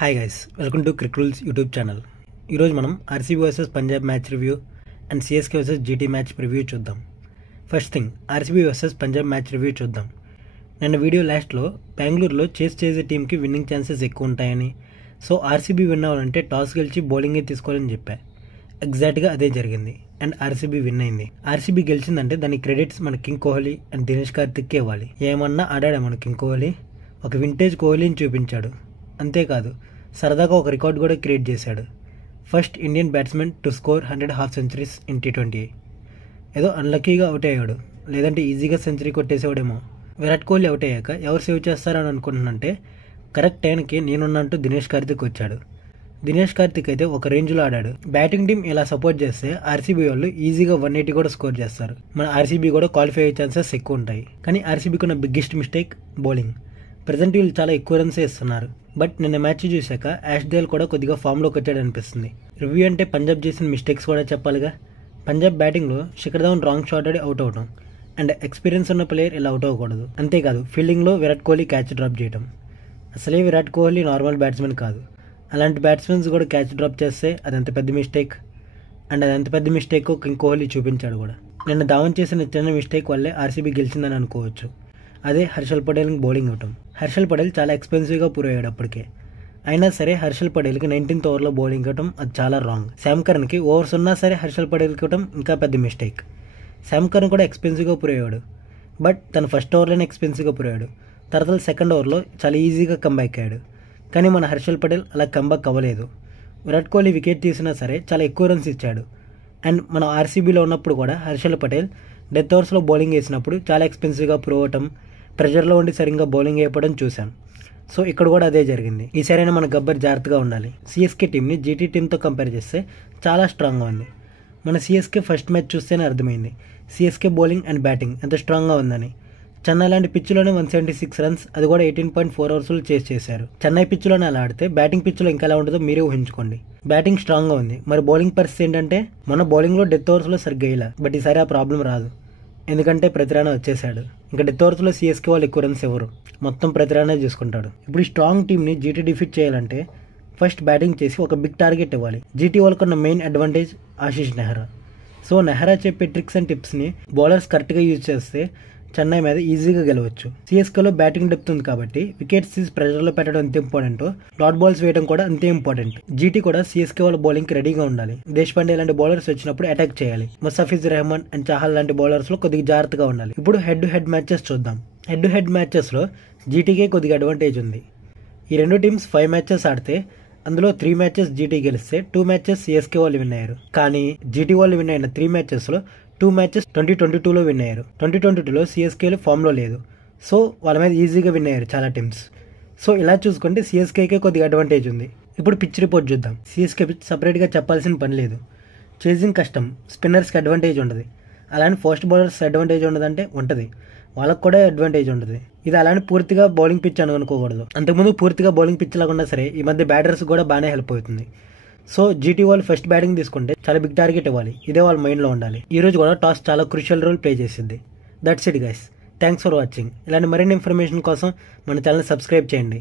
Hi guys, welcome to Crick Rules YouTube channel. ఈరోజు మనం RCB versus Punjab match review and CSK versus GT match preview చూద్దాం. First thing, RCB versus Punjab match review చూద్దాం. నిన్న video లాస్ట్లో బెంగళూరులో చేసే టీంకి విన్నింగ్ ఛాన్సెస్ ఎక్కువ ఉంటాయని, సో ఆర్సీబీ విన్ అవ్వాలంటే టాస్ గెలిచి బౌలింగే తీసుకోవాలని చెప్పా. ఎగ్జాక్ట్గా అదే జరిగింది అండ్ ఆర్సీబీ విన్ అయింది. ఆర్సీబీ గెలిచిందంటే దాని క్రెడిట్స్ మన కింగ్ కోహ్లీ అండ్ దినేష్ కార్తిక్కి ఇవ్వాలి. ఏమన్నా ఆడాడా మన కింగ్ కోహ్లీ? ఒక వింటేజ్ కోహ్లీని చూపించాడు. అంతేకాదు, సరదాగా ఒక రికార్డ్ కూడా క్రియేట్ చేశాడు. First Indian batsmen to score 100 half centuries in T20. ఏదో అన్లక్కీగా అవుట్ అయ్యాడు, లేదంటే ఈజీగా సెంచరీ కొట్టేసేవాడేమో. విరాట్ కోహ్లీ అవుట్ అయ్యాక ఎవరు సేవ్ చేస్తారని అనుకుంటున్నంటే కరెక్ట్ టైంకి నేనున్నంటూ దినేష్ కార్తిక్ వచ్చాడు. దినేష్ కార్తిక్ అయితే ఒక రేంజ్లో ఆడాడు. బ్యాటింగ్ టీం ఇలా సపోర్ట్ చేస్తే ఆర్సీబీ వాళ్ళు ఈజీగా 180 కూడా స్కోర్ చేస్తారు. మన ఆర్సీబీ కూడా క్వాలిఫై అయ్యే ఛాన్సెస్ ఎక్కువ ఉంటాయి. కానీ ఆర్సీబీకి ఉన్న బిగ్గెస్ట్ మిస్టేక్ బౌలింగ్. ప్రజెంట్ వీళ్ళు చాలా ఎక్కువ రన్స్ ఇస్తున్నారు. బట్ నిన్న మ్యాచ్ చూశాక యాష్ దేల్ కూడా కొద్దిగా ఫామ్లోకి వచ్చాడు అనిపిస్తుంది. రివ్యూ అంటే పంజాబ్ చేసిన మిస్టేక్స్ కూడా చెప్పాలిగా. పంజాబ్ బ్యాటింగ్లో శిఖర్ ధవన్ రాంగ్ షాట్ ఆడి అవుట్ అవడం అండ్ ఎక్స్పీరియన్స్ ఉన్న ప్లేయర్ ఇలా అవుట్ అవ్వకూడదు. అంతేకాదు, ఫీల్డింగ్లో విరాట్ కోహ్లీ క్యాచ్ డ్రాప్ చేయడం. అసలే విరాట్ కోహ్లీ నార్మల్ బ్యాట్స్మెన్ కాదు. అలాంటి బ్యాట్స్మెన్స్ కూడా క్యాచ్ డ్రాప్ చేస్తే అదంత పెద్ద మిస్టేక్. అండ్ అదంత పెద్ద మిస్టేక్ కింగ్ కోహ్లీ చూపించాడు కూడా. నిన్న ధవన్ చేసిన చిన్న మిస్టేక్ వల్లే ఆర్సీబీ గెలిచిందని అనుకోవచ్చు. అదే హర్షల్ పటేల్కి బౌలింగ్ ఇవ్వటం. హర్షల్ పటేల్ చాలా ఎక్స్పెన్సివ్గా ప్రూవ్ అయ్యాడు అప్పటికే. అయినా సరే హర్షల్ పటేల్కి 19th ఓవర్లో బౌలింగ్ ఇవ్వటం అది చాలా రాంగ్. శామ్ కర్న్కి ఓవర్స్ ఉన్నా సరే హర్షల్ పటేల్కి ఇవ్వటం ఇంకా పెద్ద మిస్టేక్. శామ్ కర్న్ కూడా ఎక్స్పెన్సివ్గా ప్రూవ్ అయ్యాడు, బట్ తన ఫస్ట్ ఓవర్లోనే ఎక్స్పెన్సివ్గా ప్రూవ్ అయ్యాడు. తర్వాత సెకండ్ ఓవర్లో చాలా ఈజీగా కంబ్యాక్ అయ్యాడు. కానీ మన హర్షల్ పటేల్ అలా కంబ్యాక్ అవ్వలేదు. విరాట్ కోహ్లీ వికెట్ తీసినా సరే చాలా ఎక్కువ రన్స్ ఇచ్చాడు. అండ్ మన ఆర్సీబీలో ఉన్నప్పుడు కూడా హర్షల్ పటేల్ డెత్ ఓవర్స్లో బౌలింగ్ వేసినప్పుడు చాలా ఎక్స్పెన్సివ్గా ప్రూవ్ అవటం, ప్రెషర్లో ఉండి సరిగ్గా బౌలింగ్ వేయడం చూశాను. సో ఇక్కడ కూడా అదే జరిగింది. ఈసారైనా మన గబ్బర్ జాగ్రత్తగా ఉండాలి. సిఎస్కే టీంని జీటీ టీంతో కంపేర్ చేస్తే చాలా స్ట్రాంగ్గా ఉంది. మన సిఎస్కే ఫస్ట్ మ్యాచ్ చూస్తేనే అర్థమైంది సిఎస్కే బౌలింగ్ అండ్ బ్యాటింగ్ ఎంత స్ట్రాంగ్గా ఉందని. చెన్నై లాంటి పిచ్లోనే 176 రన్స్, అది కూడా 18.4 ఓవర్స్లో చేశారు. చెన్నై పిచ్లోనే అలా ఆడితే బ్యాటింగ్ పిచ్లో ఇంకా ఎలా ఉంటుందో మీరే ఊహించుకోండి. బ్యాటింగ్ స్ట్రాంగ్గా ఉంది. మరి బౌలింగ్ పరిస్థితి ఏంటంటే మన బౌలింగ్లో డెత్ ఓవర్స్లో సరిగ్గా ఇలా. బట్ ఈసారి ఆ ప్రాబ్లం రాదు, ఎందుకంటే ప్రతిరానా వచ్చేసాడు. ఇంకా డెత్ ఓవర్స్లో సిఎస్కే వాళ్ళు ఎక్కువ రన్స్ ఎవరు, మొత్తం ప్రతిరానే చూసుకుంటాడు. ఇప్పుడు ఈ స్ట్రాంగ్ టీంని జీటీ డిఫీట్ చేయాలంటే ఫస్ట్ బ్యాటింగ్ చేసి ఒక బిగ్ టార్గెట్ ఇవ్వాలి. జీటీ వాళ్ళకున్న main advantage Ashish Nehra. So Nehra చెప్పే ట్రిక్స్ అండ్ టిప్స్ని బౌలర్స్ కరెక్ట్గా యూజ్ చేస్తే చెన్నై మీద ఈజీగా గెలవచ్చు. సిఎస్కేలో బ్యాటింగ్ డెప్త్ ఉంది కాబట్టి వికెట్స్ తీసి ప్రెషర్లో పెట్టడం ఎంత ఇంపార్టెంట్, డాట్ బాల్స్ వేయడం కూడా అంతే ఇంపార్టెంట్. జీటీ కూడా సిఎస్కే వాళ్ళ బౌలింగ్కి రెడీగా ఉండాలి. దేశపాండే లాంటి బౌలర్స్ వచ్చినప్పుడు అటాక్ చేయాలి. ముస్తఫిజుర్ రెహమాన్ అండ్ చహల్ లాంటి బౌలర్స్లో కొద్దిగా జాగ్రత్తగా ఉండాలి. ఇప్పుడు హెడ్ టు హెడ్ మ్యాచెస్ చూద్దాం. హెడ్ టు హెడ్ మ్యాచెస్లో జీటీకే కొద్దిగా అడ్వాంటేజ్ ఉంది. ఈ రెండు టీమ్స్ 5 మ్యాచెస్ ఆడితే అందులో 3 మ్యాచెస్ జీటీ గెలిస్తే 2 మ్యాచెస్ సిఎస్కే వాళ్ళు విన్ అయ్యారు. కానీ జీటీ వాళ్ళు విన్ అయిన 3 మ్యాచెస్లో 2 మ్యాచెస్ 2022లో విన్ అయ్యారు. 2022లో సిఎస్కేలో ఫామ్లో లేదు. సో వాళ్ళ మీద ఈజీగా విన్ అయ్యారు చాలా టీమ్స్. సో ఇలా చూసుకుంటే సిఎస్కేకే కొద్దిగా అడ్వాంటేజ్ ఉంది. ఇప్పుడు పిచ్ రిపోర్ట్ చూద్దాం. సిఎస్కే పిచ్ సపరేట్గా చెప్పాల్సిన పని లేదు. చేసింగ్ కష్టం, స్పిన్నర్స్కి అడ్వాంటేజ్ ఉండదు. అలానే ఫాస్ట్ బౌలర్స్ అడ్వాంటేజ్ ఉండదంటే ఉంటుంది, వాళ్ళకు కూడా అడ్వాంటేజ్ ఉంటుంది. ఇది అలానే పూర్తిగా బౌలింగ్ పిచ్ అని అనుకోకూడదు. అంతకుముందు పూర్తిగా బౌలింగ్ పిచ్ లాగా ఉన్నా సరే ఈ మధ్య బ్యాటర్స్ కూడా బాగానే హెల్ప్ అవుతుంది. సో జీటీ వాళ్ళు ఫస్ట్ బ్యాటింగ్ తీసుకుంటే చాలా బిగ్ టార్గెట్ ఇవ్వాలి. ఇదే వాళ్ళ మైండ్లో ఉండాలి. ఈ రోజు కూడా టాస్ చాలా క్రూషియల్ రోల్ ప్లే చేసింది. That's it guys, thanks for watching. ఇలాంటి మరిన్ని ఇన్ఫర్మేషన్ కోసం మన ఛానల్ సబ్స్క్రైబ్ చేయండి.